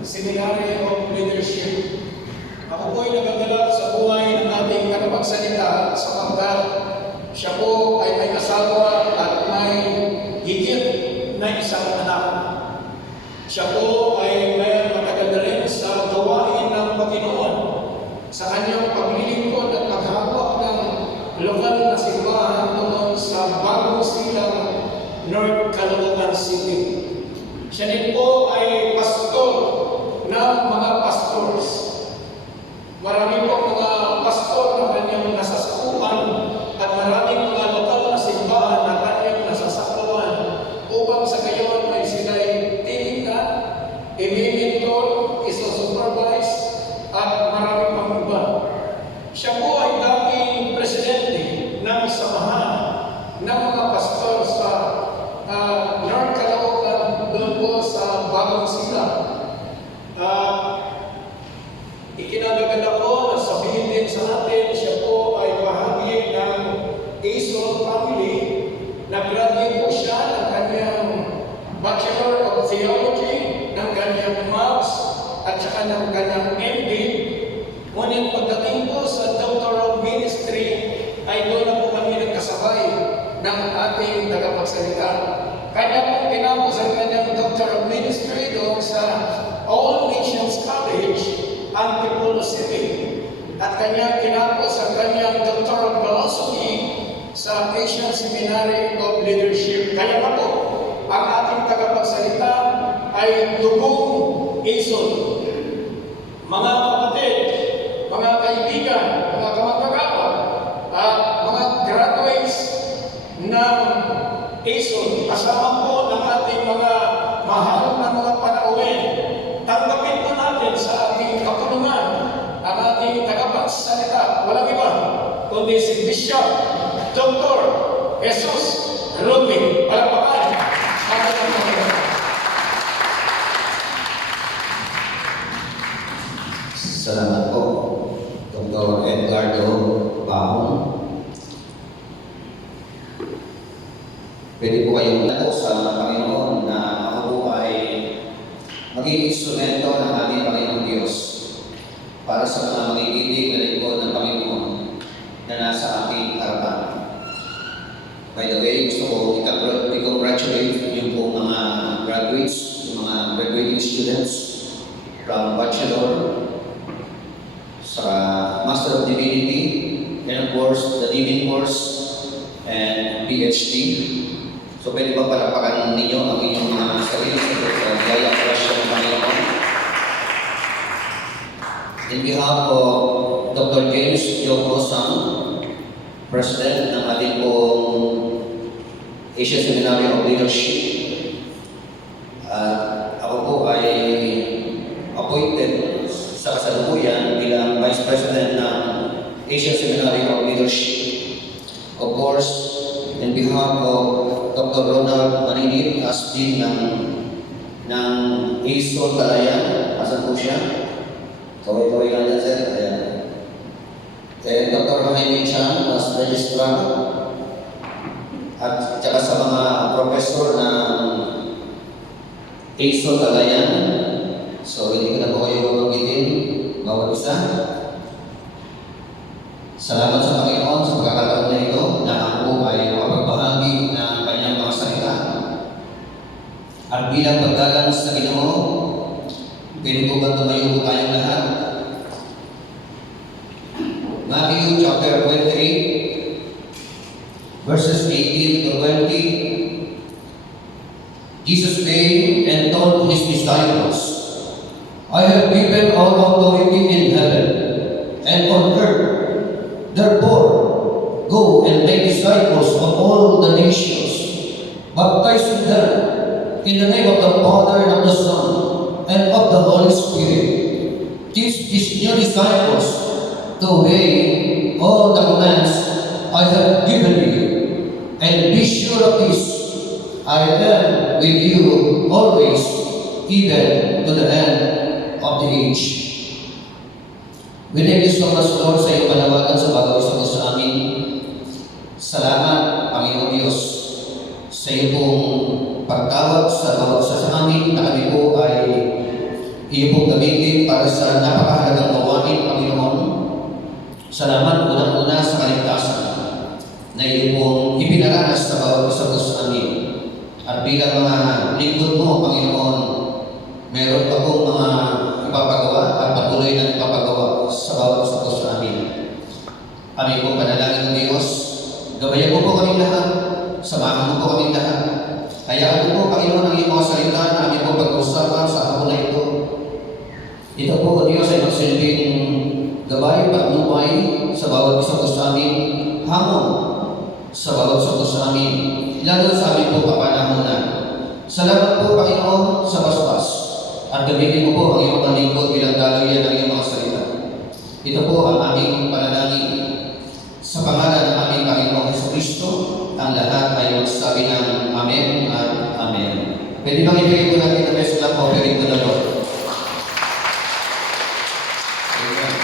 Seminary of Leadership. Ako po'y nagagalak sa buhay ng ating tagapagsalita sapagkat siya po ay may asawa at may higit na isang anak. Siya po ay may matagal na rin sa gawain ng Panginoon sa kanyang paglilingkod at paghawak ng lokal na simbahan doon sa Bagong Silang, North Caloocan City. Siya din po ay pastor ng mga pastors. Marami po mga pastor na kanyang nasasakupan at maraming mga lokal na simbahan na kanyang nasasakupan upang sa gayon ay sila'y titingnan, i-mentor, isa-supervise at marami pang iba. Siya po ay dating presidente ng samahan ng mga pastor sa North Caloocan doon po sa Bagong Silang. Ikinagagal ako na sabihin din sa atin, siya po ay bahagi ng Ason family. Nag-graduate po siya ng kanyang Bachelor of Theology, ng kanyang Maths, at saka ng kanyang MD. Ngunit pagdating po sa Doctoral Ministry, ay doon na po kami nagkasabay ng ating tagapagsalita. Kanya po tinapos ang kanyang Doctoral Ministry doon sa All Nations College, Antipolo City, at kanya kinapos ang kanyang doctoral philosophy sa Asian Seminary of Leadership. Kaya na po, ang ating tagapagsalita ay dugong Ason. Mga kapatid, mga kaibigan, mga kamag-anak, at mga graduates ng Ason, kasama po ng ating mga mahal na mga panauhin, tanggapin po natin sa ating kapulungan ang ating tagapagsalita, walang iba kundi si Bishop Dr. Jesus Ruby. Palakpakan. Salamat po, Dr. Edgardo Bahon. Pwede po kayong lato sa Panginoon na ako po ay maging instrumento ng ating Panginoon Diyos para sa mga magiging na lingkod ng Panginoon na nasa ating harapan. By the way, gusto ko i-congratulate yung po mga graduates, yung mga graduating students from Bachelor sa Master of Divinity, and of course, the Divine Course and PhD. So, pwede ba palapakan ninyo ang inyong mga sarili sa gaya krasya ng Panginoon? In behalf of Dr. James Yokosan, President ng ating pong Asia Seminary of Leadership, ako po ay appointed sa kasalukuyan bilang Vice President ng Asia Seminary of Leadership. Of course, in behalf of Dr. Ronald Maninit as Dean ng Ason Calayan. Asan po siya? Kaway-kaway nga dyan, sir. Ayan. And Dr. Jaime Chan as Registrar. At saka sa mga professor ng Ason Calayan. So, hindi ko na po kayo magitin bawat isa. Salamat sa Panginoon sa pagkakataon na ito na ako ay makapagbahagi ng kanyang mga salita. At bilang paggalang sa Ginoo, pinutuban tumayo po tayong lahat. Matthew chapter 23, verses 18 to 20. Jesus came and told his disciples, I have given all authority in heaven and on earth. Therefore, go and make disciples of all the nations, baptizing them in the name of the Father and of the Son and of the Holy Spirit. Teach these new disciples to obey all the commands I have given you, and be sure of this, I am with you always, even to the end of the age. We thank you so much, Lord, sa iyong panawagan sa bagay sa amin. Salamat, Panginoon Diyos, sa iyong pagtawag sa bawat sa amin na kami po ay iyo pong gamitin para sa napakahalagang gawain, Panginoon. Salamat unang-una sa kaligtasan na iyo pong ipinaranas sa bawat isa po sa amin. At bilang mga lingkod mo, Panginoon, meron pa pong mga ipapagawa at patuloy na ipapagawa sa bawat isa po sa amin. Kami po panalangin ng Diyos, gabayan mo po kami lahat, samahan mo po kami lahat. Kaya ano po, Panginoon, ang iyong mga salita na aming po pag-usapan sa hapon na ito. Ito po, O Diyos, ay magsilbing gabay, patnubay sa bawat isa po sa amin, hamon sa bawat isa po sa amin, lalo sa amin po kapanahonan. Salamat po, Panginoon, sa basbas. At gamitin mo po ang iyong mga lingkod bilang daluyan ng iyong mga salita. Ito po ang aming panalangin. Sa pangalan ng aming Panginoong Jesucristo, ang lahat ay magsabi ng Amen at Amen. Pwede bang ibigay po natin ang best love offering to the Lord? Amen.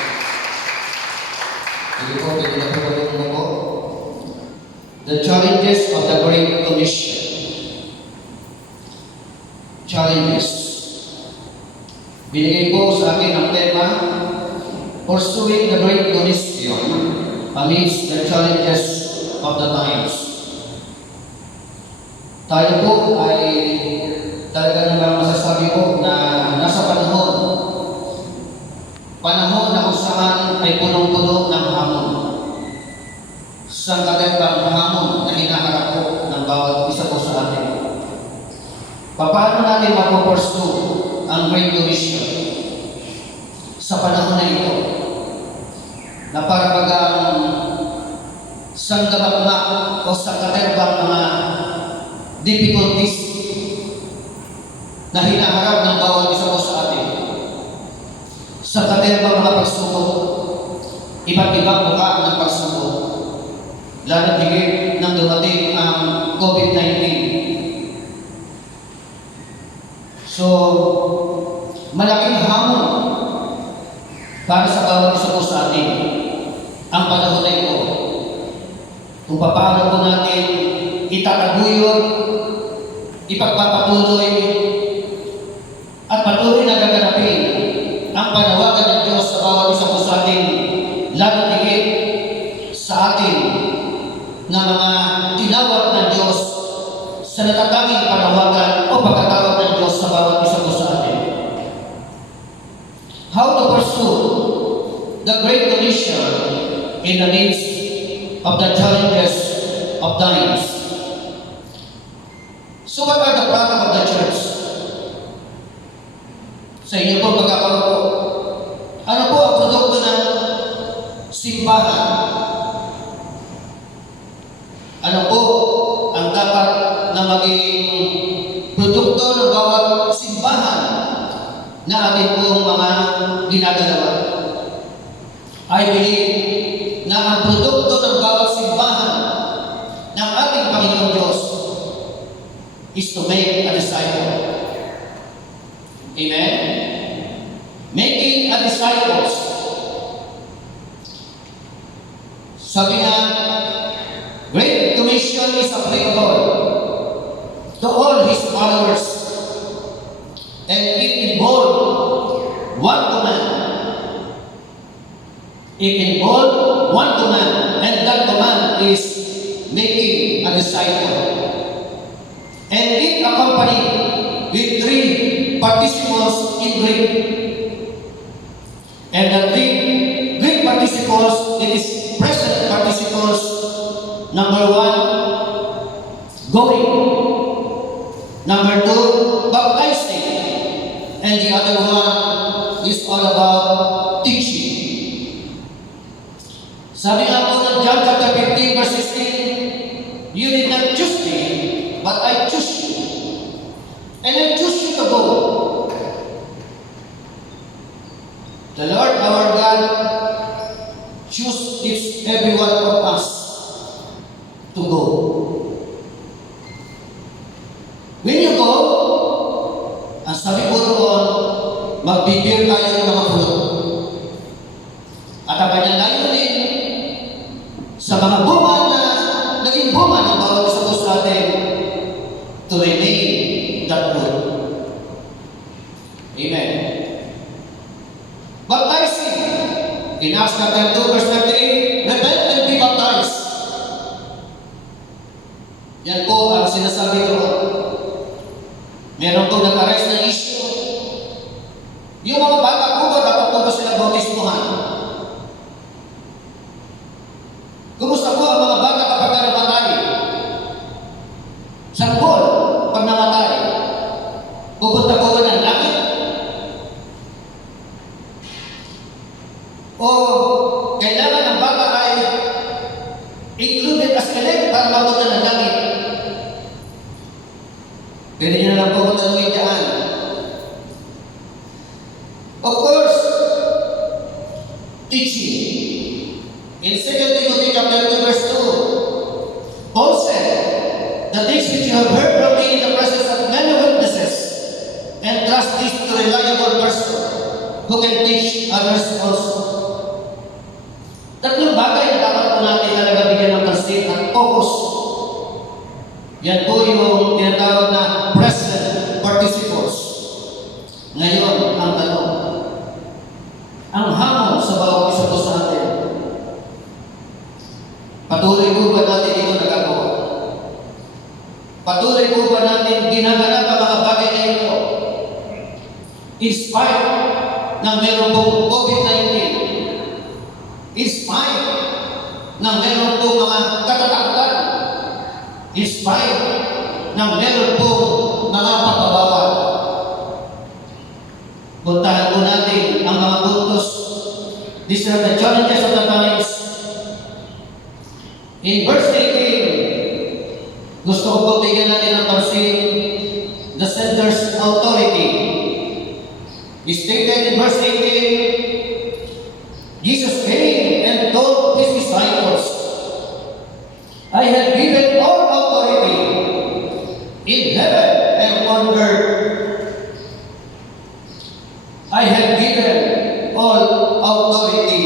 Pwede na po ulit mo po. The challenges of the Great Commission. Challenges. Binigay po sa akin ang tema, Pursuing the Great Commission amidst the challenges of the times. Tayo po ay talaga naman masasabi ko na nasa panahon na kung saan ay punong-puno ng hamon. Sangkatembang hamon na hinaharap po ng bawat isa po sa atin. Paano natin mapupursue ang Great Commission sa panahon na ito? Na para bagang sanggabagma o sangkatembang mga difficulties na hinaharap ng bawat isa po sa atin. Sangkatembang mga pagsubok, iba't ibang mukha ng pagsubok, lalo higit nang dumating ang COVID-19. So, malaking hamon para sa bawat isa po sa atin ang panahon na ito. Kung paano po natin itataguyod, ipagpapatuloy, at patuloy na gaganapin ang panawagan ng Diyos sa bawat isa po sa atin, lalo higit sa atin na mga tinawag ng Diyos sa natatanging panawagan o pagkatawag ng Diyos sa bawat isa po sa atin. How to pursue the Great Commission in the midst of the challenges of times. So what are the product of the church? Sa inyo po pagkakaroon po, ano po ang produkto ng simbahan? Ano po ang dapat na maging produkto ng bawat simbahan na atin pong mga ginagalawa? I believe na ang produkto ng bawat simbahan ng ating Panginoon Diyos is to make a disciple. Amen? Making a disciples. Sabi nga, Great Commission is applicable to all His followers, and it involves one command. It involves one command, and that command is making a disciple. And it accompanied with three participles in Greek. And the three Greek participles, it is present participles. Number one, going. Number two, baptizing. And the other one is all about teaching. Sabi nga po ng John chapter 15 verse 16, you did not choose me, but I choose you. And I choose you to go. The Lord our God choose each every one of us to go. When you go, ang sabi ko doon, magbibigay tayo ng mga pulot. At ang kanyang layunin sa mga bunga na naging bunga ng bawat isa po sa atin to remain that good. Amen. In Acts chapter 2, verse 38, repent and be baptized. Yan po ang sinasabi ko. Meron po nag-arise na issue. Yung mga bata po ba, dapat po ba sila bautismuhan? Kumusta po ang mga bata kapag namatay? Sanggol, pag namatay, pupunta po ba ng langit? O kailangan ng bata ay included as elect para mapunta ng langit? Pwede nyo na lang po matanungin dyan. Of course, teaching. In 2 Timothy chapter 2, verse 2, Paul said, "The things which you have heard from me in the presence of many witnesses, entrust this to a reliable person who can teach others also." Tatlong bagay na dapat po natin talaga bigyan ng pansin at focus. Yan po yung tinatawag na present participles. Ngayon, ang tanong, ang hamon sa bawat isa po sa atin, patuloy po ba natin ito nagagawa? Patuloy po ba natin ginaganap ang mga bagay na ito? In spite ng meron pong COVID-19, in spite ng meron pong mga katatakutan, in spite ng meron pong mga pagbabawal, puntahan po natin ang mga puntos. These are the challenges of the times. In verse 18, gusto ko po bigyan natin ng pansin, the sender's authority. He stated in verse 18, Jesus came and told his disciples, "I have given all authority in heaven and on earth." I have given all authority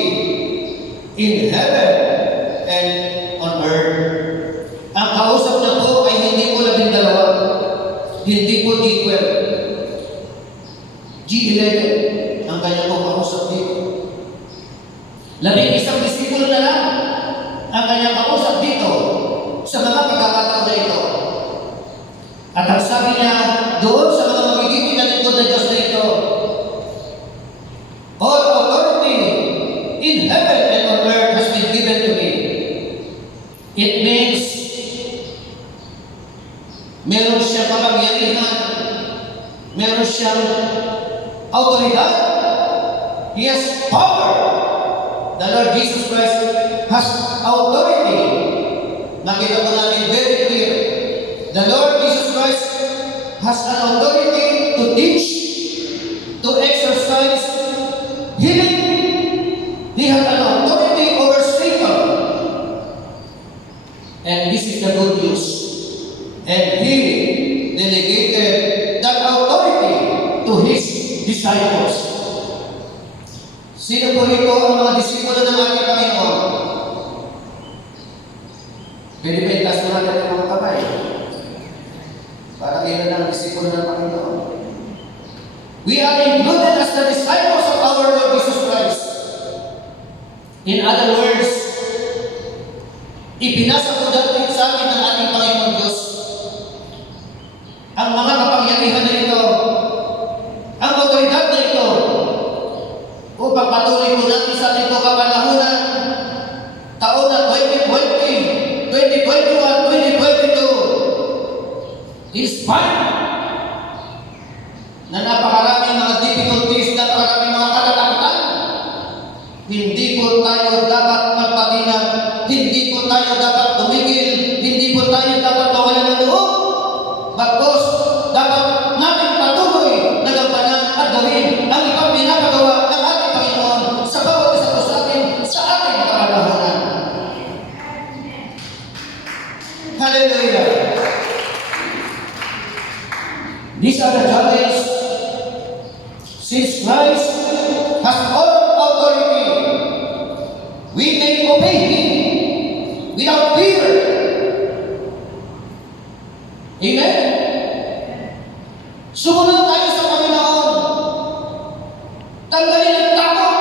in heaven and on earth. Ang kausap na po ay hindi po 12, hindi po G12. G11 ang kanya po kausap dito. 11 disipulo na lang ang kanyang kausap dito sa mga pagkakataon na ito. At ang sabi niya doon sa mga magiging lingkod na Diyos na ito, all authority in heaven and on earth has been given to me. It means meron siyang kapangyarihan, meron siyang autoridad. He has power. The Lord Jesus Christ has authority. Nakita po natin very clear. The Lord Jesus Christ has an authority to teach, to exercise healing. He has an authority over Satan. And this is the good news. And He delegated that authority to His disciples. Sino po rito ang mga disipulo ng ating Panginoon? Pwede ba itas mo natin ang mga kamay? Para kayo ng disipulo ng Panginoon. We are included as the disciples of our Lord Jesus Christ. In other words, ipinasa po dati sa atin ng ating Panginoon Diyos ang mga kapangyarihan na ito, ang otoridad na ito, upang patuloy po natin sa ating kapanahunan, taon na 2020, 2021, 2022, in spite na napakaraming mga difficulties, napakaraming mga katatakutan, hindi po tayo dapat magpatinag, hindi po tayo dapat tumigil, hindi po tayo dapat mawalan ng loob. Bagkus, dapat natin patuloy na gampanan at gawin ang ibang pinapagawa ng ating Panginoon sa bawat isa po sa atin, sa ating kapanahunan. Hallelujah! These are the challenges. Since Christ has all authority, we may obey Him without fear. Amen? Sumunod tayo sa Panginoon. Tanggalin ang takot.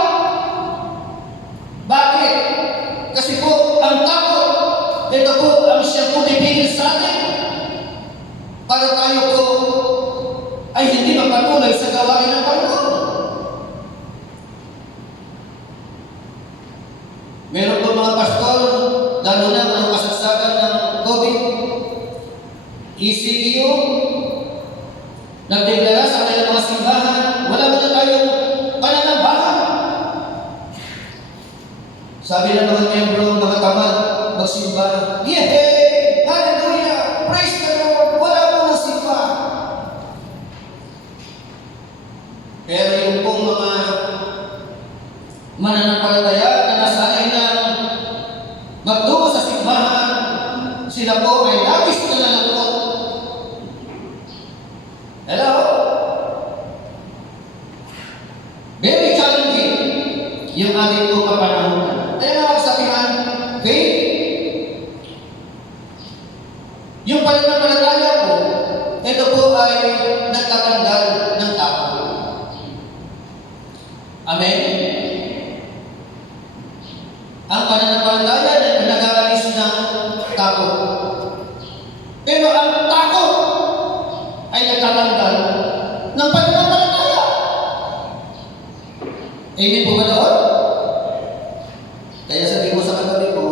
ECQ, nagdeklara sa kanilang mga simbahan, wala mo na tayong pananambahan. Sabi ng mga miyembro, mga tamad, magsimba, yehey! Hallelujah! Praise the Lord! Wala mo ng simba. Pero yung pong mga mananampalataya na nasanay na magtungo sa simbahan, sila po ay labis na nalangkot. Hello? Very challenging yung ating pong kapanahonan. Kaya nga sabihan, faith, yung pananampalataya po, ito po ay nagtatanggal ng tao. Amen? Ang pananampalataya ay nag-aalis ng takot. Pero ang takot ay nagtatanggal ng pananampalataya. Amen po ba doon? Kaya sabi mo sa katabi ko,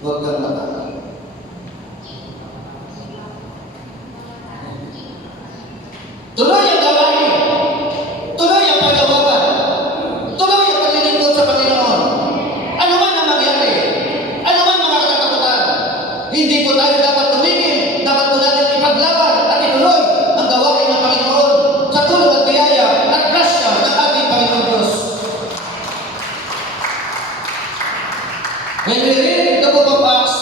huwag kang matakot. Tuloy ang gawain. Tuloy ang paggawagan. Tuloy ang paglilingkod sa Panginoon. Ano man ang mangyari, ano man ang mga katatakutan, hindi po tayo dapat tumingin, dapat po natin ipaglaban at ituloy ang gawain ng Panginoon sa tulong at biyaya at grasya ng ating Panginoon Diyos. When we read the book of Acts,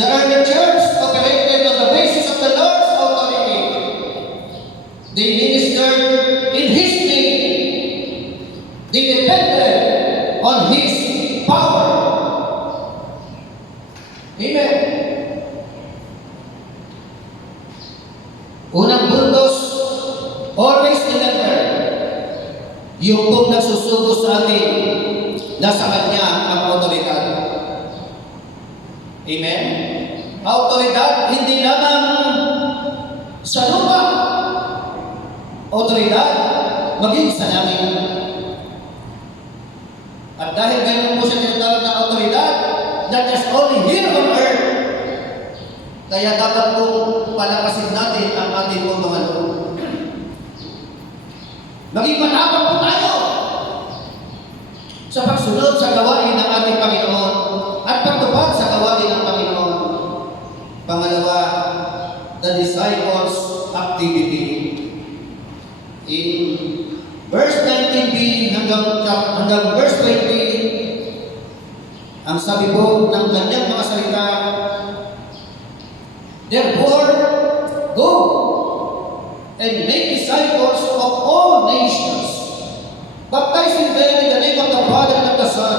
the early church operated on the basis of the Lord's authority. They ministered in His name. They depended on His power. Amen. Unang buntos, always remember, yung pong nagsusugo sa atin, nasa Kanya ang autoridad. Amen? Autoridad, hindi lamang sa lupa. Autoridad, maging sa langit. At dahil ganyan po siya tinatawag na autoridad, not just only here on earth, kaya dapat po palakasin natin ang ating pong mga loob. Maging matapang po tayo sa pagsunod sa gawain ng ating Panginoon at pagtupad sa gawain ng Panginoon. Pangalawa, the disciples' activity. In verse 19b hanggang verse 20, ang sabi po ng kanyang mga salita, therefore, go and make disciples of all nations, baptizing them in the name of the Father and of the Son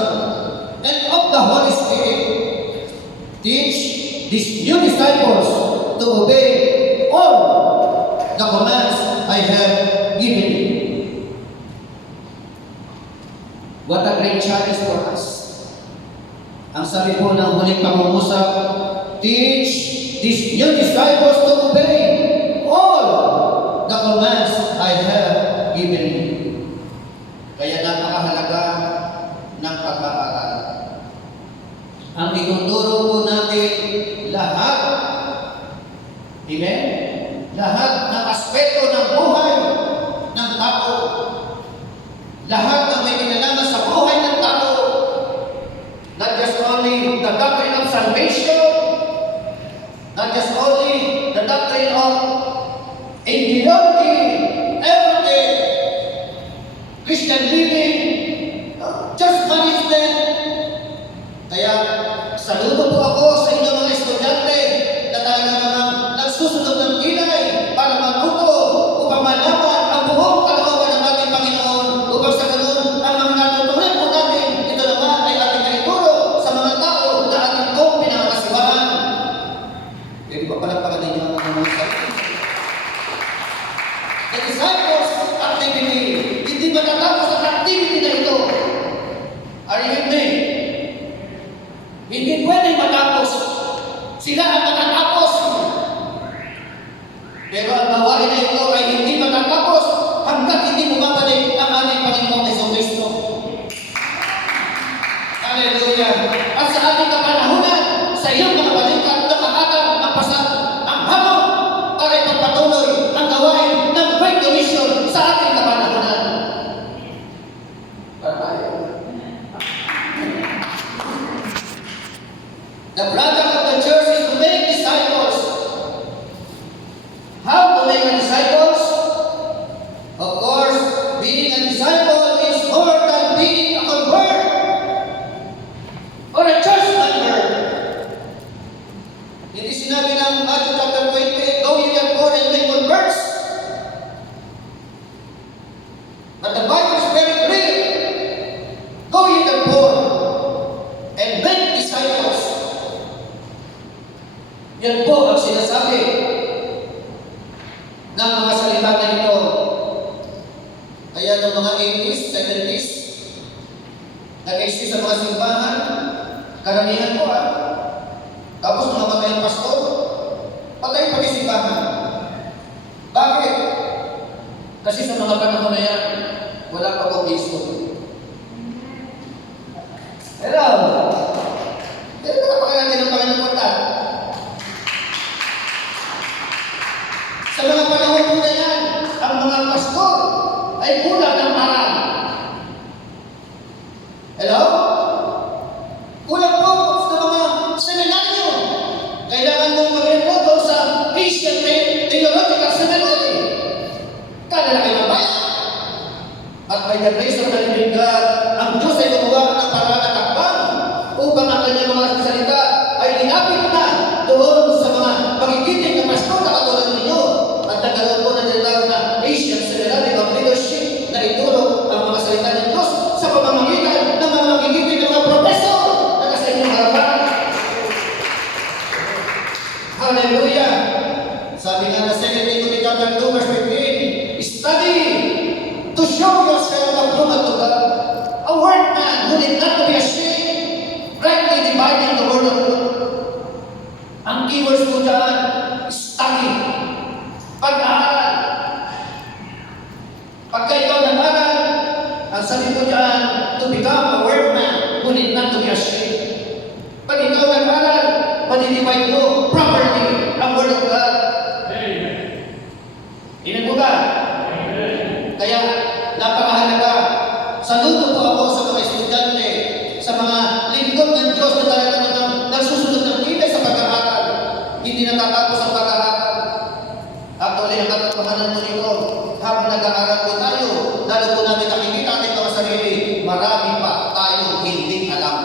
and of the Holy Spirit. Teach these new disciples to obey all the commands I have given you. What a great challenge for us. Ang sabi po ng huling pangungusap, teach these new disciples to obey all the commands I have given you. Kaya napakahalaga ng pag-aaral. Ang ituturo po natin lahat, amen? Lahat ng aspeto ng buhay ng tao. Lahat ng may kinalaman sa buhay ng tao. Not just only the doctrine of salvation, not just only the doctrine of ideology, everything, Christian living, just management. Kaya saludo po ako sa inyong mga estudyante na talaga namang nagsusunod ng kilay para matuto upang malaman ang buong kalooban ng ating Panginoon, upang sa ganun ang mga natutunan po natin, ito naman ay ating naituro sa mga tao na ating kong pinakasiwahan. Hindi ba palagpagan ninyo ang mga sarili? The disciples' activity, hindi matatapos ang activity na ito. Are you with me? Hindi pwedeng matapos. Sila ang matatapos. Pero ang gawain na ito ay hindi matatapos hanggat hindi bumabalik ang ating Panginoong Jesucristo. Hallelujah! At sa ating kapanahunan, sa iyong mga balikat, nakakatang ang being a disciple is more than being a convert or a church member. Hindi sinabi ng Matthew chapter 28, go ye therefore and make converts. But the Bible is very clear. Go ye therefore and make disciples. Yan po ang sinasabi ng mga salita na ito. Kaya ng mga 80s, 70s, nag-exist sa mga simbahan, karamihan po Tapos namatay ang pastor, patay pati simbahan. Bakit? Kasi sa mga panahon na yan, wala pa po Kristo. Hello? Kaya nakapakain natin ang Panginoon punta. Sa mga panahon po na yan, ang mga pastor ay kulang ng aral. Hello? Kulang po sa mga seminaryo. Kailangan mong mag-enroll sa Christian Theological Seminary. Kada na kayo mabaya. At by the grace of the living God, ang Diyos ay gumawa ng paraan at takbang upang ang kanyang mga salita ay inapit na doon sa mga pagigiting na pastor na katulad ninyo. At nagkaroon po na tinatawag na Asian Seminary of Leadership na itulong ang mga salita ng Diyos sa pamamagitan ng mga magigiting ng mga professor na nasa inyong harapan. Hallelujah! Sabi nga na 2 Timothy chapter 2 verse 15, study to show yourself approved to God, a workman who need not to be ashamed, rightly dividing the word of truth. Ang keywords po dyan, study, pag-aaral. Pagka ikaw nag-aaral, ang sabi po dyan, to become a workman who need not to be ashamed. Pag ikaw nag-aaral, madidivide mo properly ang word of God. Amen po ba? Kaya, napakahalaga. Saludo po ako sa mga estudyante, sa mga lingkod ng Diyos na talagang nagsusunod ng kilay sa pag-aaral. Hindi natatapos ang pag-aaral. Actually, ang katotohanan po nito, habang nag-aaral po tayo, lalo po natin nakikita ating mga sarili, marami pa tayong hindi alam.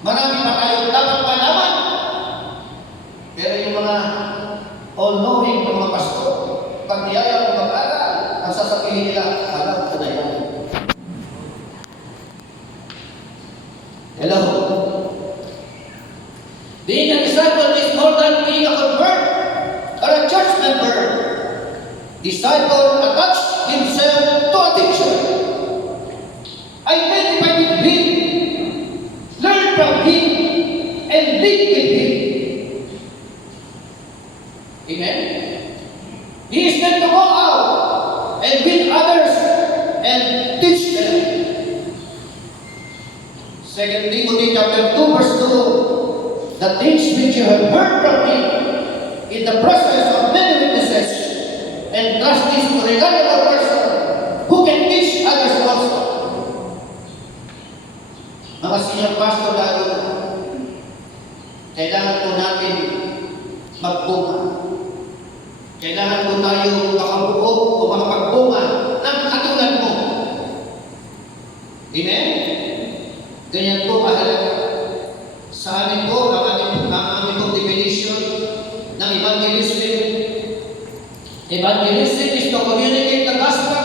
Marami pa tayong dapat malaman. Pero yung mga all-knowing, mga pastor, pag niyaya mo mag-aaral, ang sasabihin nila, alam ko na yan. Hello? Being a disciple is more than being a convert or a church member. Disciple attached himself to a teacher. Identify with him, learn from him, and live with him. Amen? He is meant to go out and win others and teach them. 2 Timothy chapter 2 verse 2, the things which you have heard from me in the presence of many witnesses, and trust this to a reliable person who can teach others also. Mga senior pastor lalo na, kailangan po natin magbunga. Kailangan po tayo makabuo o makapagbunga ng katulad mo. Amen? Ganyan po kahalaga. Sa amin po, ang aming pong definition ng evangelism. Evangelism is to communicate the gospel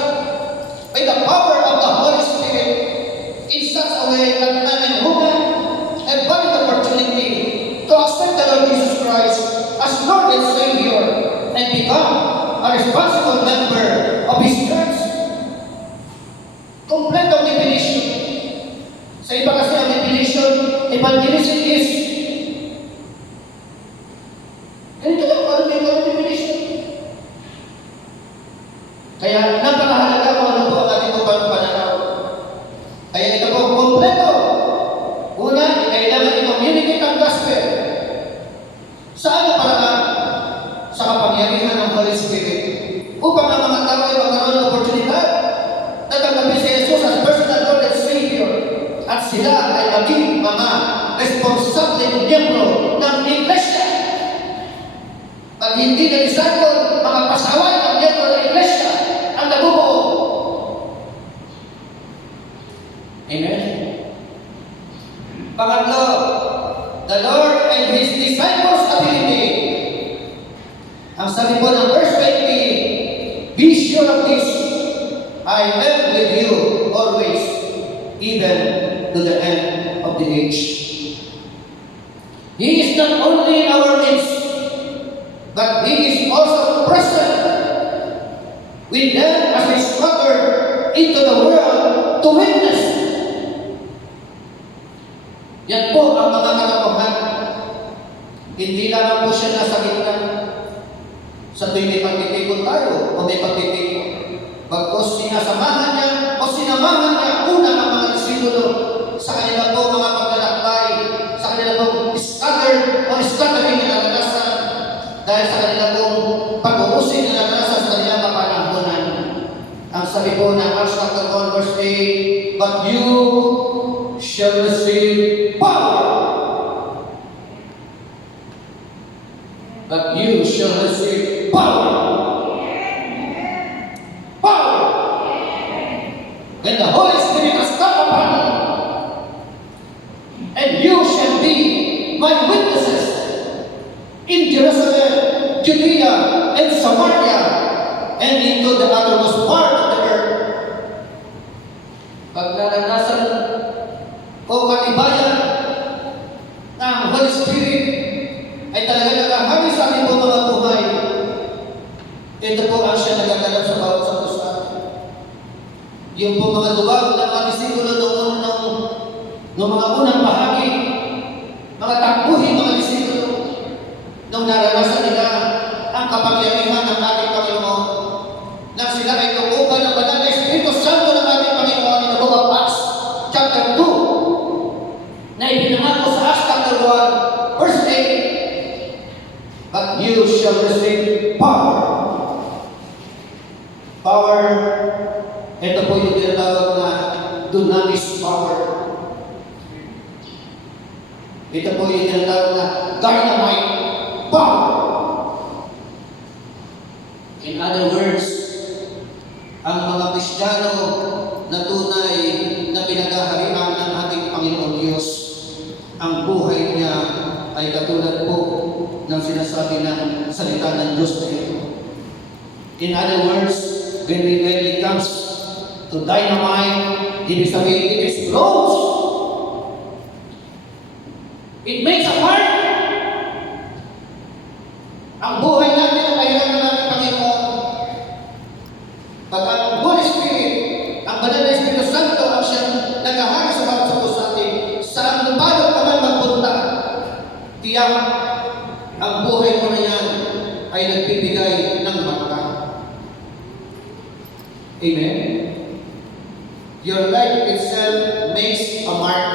by the power of the Holy Spirit in such a way that man and woman have valid opportunity to accept the Lord Jesus Christ as Lord and Savior and become a responsible member of His church. Kompletong definition. Sa iba kasi ang definition, evangelism is ganito lang, ano definition? Kaya napakahalaga kung ano po ang ating upang pananaw. Kaya ito po, kompleto. Una, kailangan i-communicate ang gospel. Saan ang paraan? Sa kapangyarihan ng Holy Spirit. Upang ang mga tao ay magkaroon ng oportunidad na tanggapin si Jesus as personal Lord and Savior. At sila ay maging mga responsable miyembro ng iglesia. Pag hindi na disciple, mga pasaway ng miyembro ng iglesia ang nabubuo Pangatlo, the Lord and His disciples' ability. Ang sabi po ng verse 20, be sure of this, I am with you always, even to the end of the age. He is not only in our midst, but He is also present with them as they scattered into the world to witness. Yan po ang mga katotohanan. Hindi lamang po siya nasa gitna. Sa tuwing may pagtitipon tayo o may pagtitipon. Bagkos sinasamahan niya o sinamahan niya una ang mga disipulo sa kanila po mga paglalakbay, sa kanila po scattered o scattering na naranasan dahil sa kanila po pag-uusig na naranasan sa kanilang kapanahonan. Ang sabi po ng Acts chapter 1 verse 8, but you shall receive power. But you shall receive power. Power. When the Holy Spirit has come upon you, and you shall be my witnesses in Jerusalem, Judea, and Samaria, and into the uttermost part of the earth. Pag naranasan o katibayan ng Holy Spirit ay talaga nagahari sa ating mga buhay. Ito po ang siya nagaganap sa bawat sa puso natin. Yung po mga lugar ng mga disipulo noong mga unang bahagi, mga takbuhin mga disipulo, nung naranasan nila ang kapangyarihan ng ating Panginoon, na sila ay tukupan ng banal na Espiritu Santo ng ating Panginoon in the book of Acts chapter 2, na ibinangako sa Acts chapter 1 verse 8, but you shall receive power. Power, ito po yung tinatawag na dunamis power. Ito po yung tinatawag na dynamite power. In other words, ang mga Kristiyano na tunay na pinagaharian ng ating Panginoon Diyos, ang buhay niya ay katulad po ng sinasabi ng salita ng Diyos na ito. In other words, when it comes to dynamite, ibig sabihin, it explodes. It makes a fire. Ang buhay natin ang kailangan ng ating Panginoon. Pag ang Holy Spirit, ang banal na Espiritu Santo, ang siyang nagahari sa bawat sa puso natin, saan lumalot ka man magpunta, tiyak ang buhay mo na yan ay nagbibigay ng bangka. Amen? Your life itself makes a mark.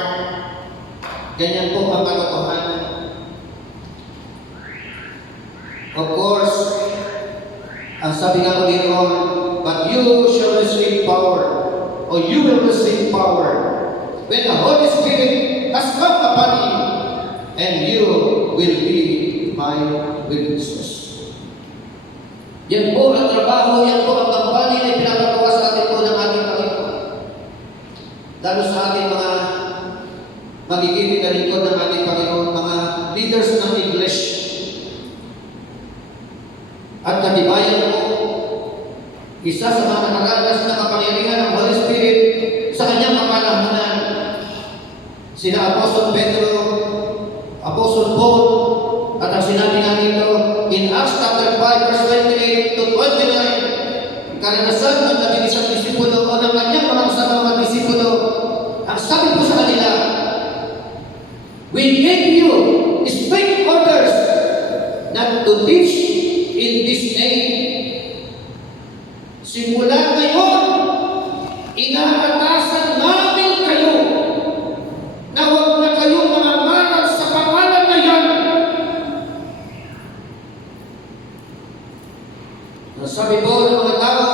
Ganyan po ang katotohanan. Of course, ang sabi nga po dito, but you shall receive power, or you will receive power when the Holy Spirit has come upon you, and you will be my witnesses. Yan po ang trabaho, yan po ang kampanya na pinapagawa sa atin po ng ating Panginoon. Lalo sa ating mga magiging na lingkod ng ating Panginoon, mga leaders ng English. At katibayan po, isa sa mga nakaranas na kapangyarihan ng Holy Spirit sa kanyang kapanahonan, sina Apostol Pedro, Apostol Paul, at ang sinabi nga dito in Acts chapter 5 verse 28 to 29, karanasan ng labing isang disipulo o ng kanyang mga kasama mga disipulo, ang sabi po sa kanila, we gave you strict orders not to teach in this name. Simula ngayon, inaatasan namin kayo na huwag na kayong mangamarap sa pangalan na yan. Sabi po ng mga tao,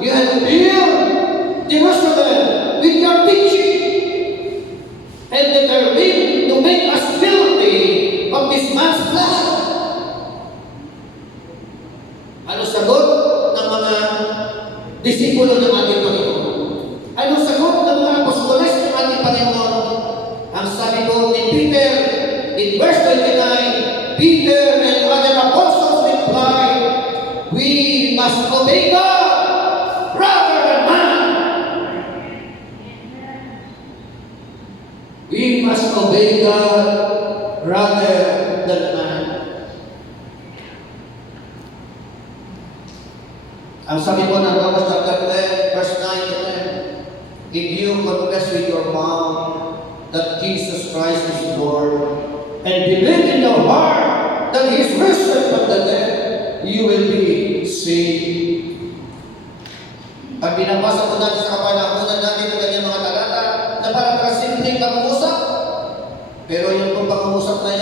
you have built Jerusalem with your teaching and determined to make us guilty of this man's blood. Ano sagot ng mga disipulo ng ating Panginoon? Ano sagot ng mga apostoles ng ating Panginoon? Ang sabi ko, sabi po ng Romans chapter 10, verse 9 to 10, if you confess with your mouth that Jesus Christ is Lord, and believe in your heart that He is risen from the dead, you will be saved. Pag binabasa po natin sa kapanahunan natin ng kanyang mga talata na parang kasimpleng pangungusap, pero yung pong pangungusap na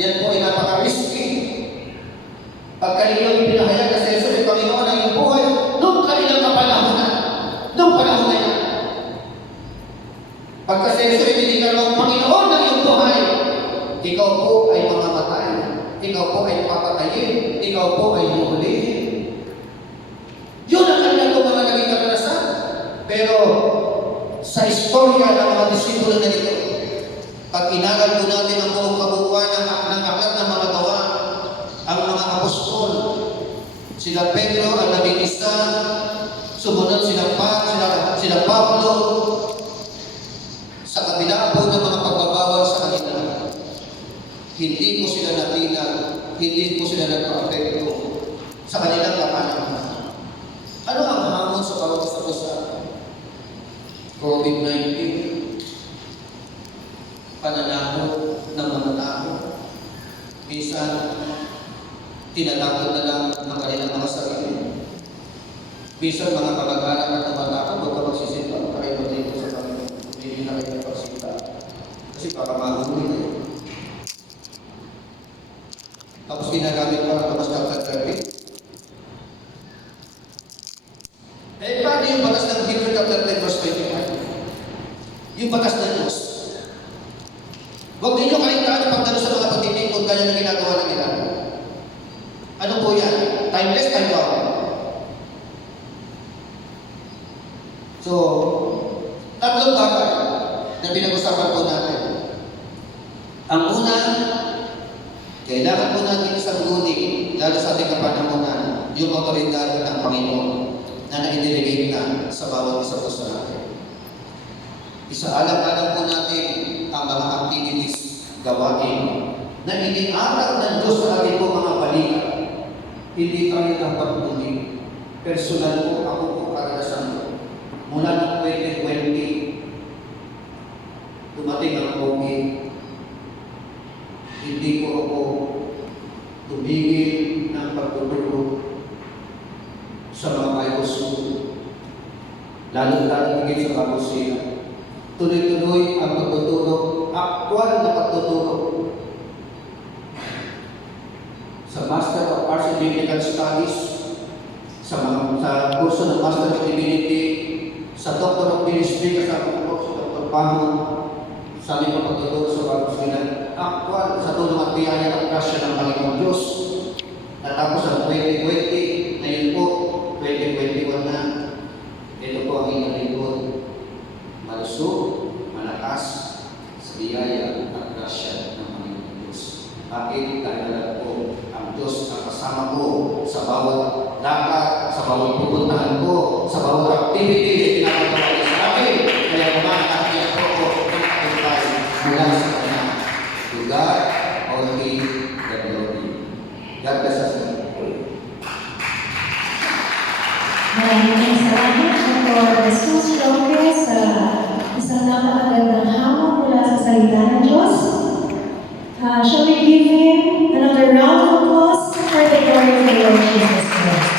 yan po ay napaka-risky. Pagka ninyong pinahayag na sa Jesus ay Panginoon ang iyong buhay, noong kanilang kapanahunan, noong panahon na yan. Pagka sa Jesus ay tinigal mo, Panginoon ang iyong buhay, ikaw po ay mamamatay, ikaw po ay papatayin, ikaw po ay huhulihin. Yun ang kanilang mga naging karanasan. Pero sa istorya ng mga disipulo na ito, pag inaral po natin ang buong kabuuan ng aklat ng mga gawa, ang mga apostol, sila Pedro ang naging isa, sumunod sila Pablo, sa kabila po ng mga pagbabawal sa kanila, hindi po sila natinag, hindi po sila nagpa-apekto sa kanilang kapanahan. Ano ang hamon sa bawat isa po sa COVID-19? Pananaho ng mga tao. Minsan, tinatakot na lang ang kanilang mga sarili. Minsan, mga kamag-anak at tumatakot, huwag ka magsisimba, kaya magdito sa Panginoon. Hindi na kayo nagpagsimba. Kasi baka mahuli na yun. Tapos ginagamit para Thomas chapter 30. Paano yung batas ng Hebrew chapter 10 verse 25? Yung batas ng Diyos. Huwag ninyo kaligtaan pagdalo sa mga pagtitig kung ganyan ang ginagawa ng ilan. Ano po yan? Timeless, time-bound. So, tatlong bagay na pinag-usapan po natin. Ang una, kailangan po natin isang guni, lalo sa ating kapanahonan, yung otoridad ng Panginoon na na-delegate na sa bawat isa po sa natin. Isaalang-alang po natin ang mga activities, gawain na iniaral ng Diyos sa ating po mga balikat. Hindi kami ang pagtutuloy. Personal po, ako po karanasan ko. Mula ng 2020, dumating ang COVID. Hindi ko ako tumigil ng pagtutulog sa mga virus. Lalo-lalo higit sa kapusina. Tuloy-tuloy ang pagtutulog, aktwal na pagtutulog. Sa Master of Arts in Biblical Studies, sa kurso ng Master of Divinity, sa Doctor of Ministry, kasama ko sa Dr. Pahon, sa aming pagtutulog sa kapusina, aktwal sa tulong at biyaya at grasya ng Panginoong Diyos. Natapos ang 2020, ngayon po, 2021 na. Ito po ang inyong lingkod. Malusog, malakas, sa biyaya at grasya ng Panginoong Diyos. Bakit? Dahil alam ko, ang Diyos ang kasama ko sa bawat lakad, sa bawat pupuntahan ko, sa bawat activity na pinapagawa sa akin. Kaya kumakakakit ako ng katumpay mula sa Kanya. To God, only the glory. God bless us. Maraming salamat Dr. Jesus Lopez sa isang napakagandang hamon mula sa salita ng Diyos. Shall we give him another round of applause for the glory of the Lord Jesus Christ?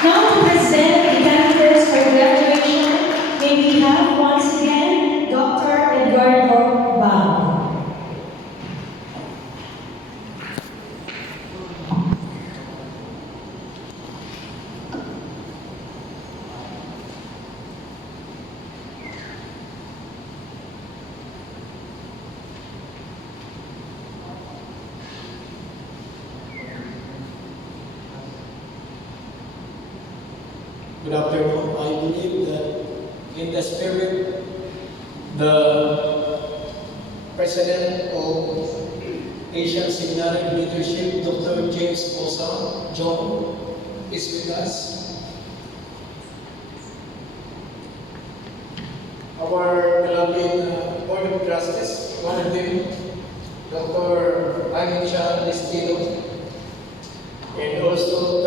Now to present the candidates for graduation, may we have once again Dr. Eduardo Bao. Good afternoon. I believe that in the spirit, the President of Asian Seminary Leadership, Dr. James Osa John, is with us. Our beloved Board of Trustees, one of them, Dr. Amin Shah Listino, and also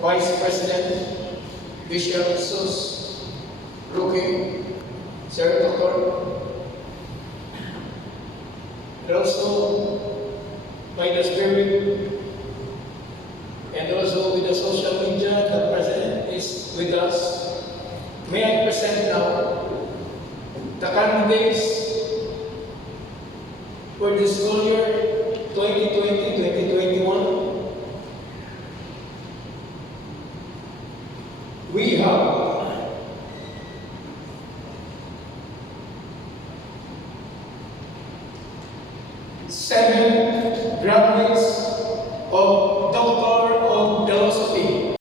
Vice President Bishop Jesus Roque, Sir Doctor. And also by the Spirit, and also with the social media, the President is with us. May I present now the candidates for the school year 2020-2021. We have seven graduates of Dr.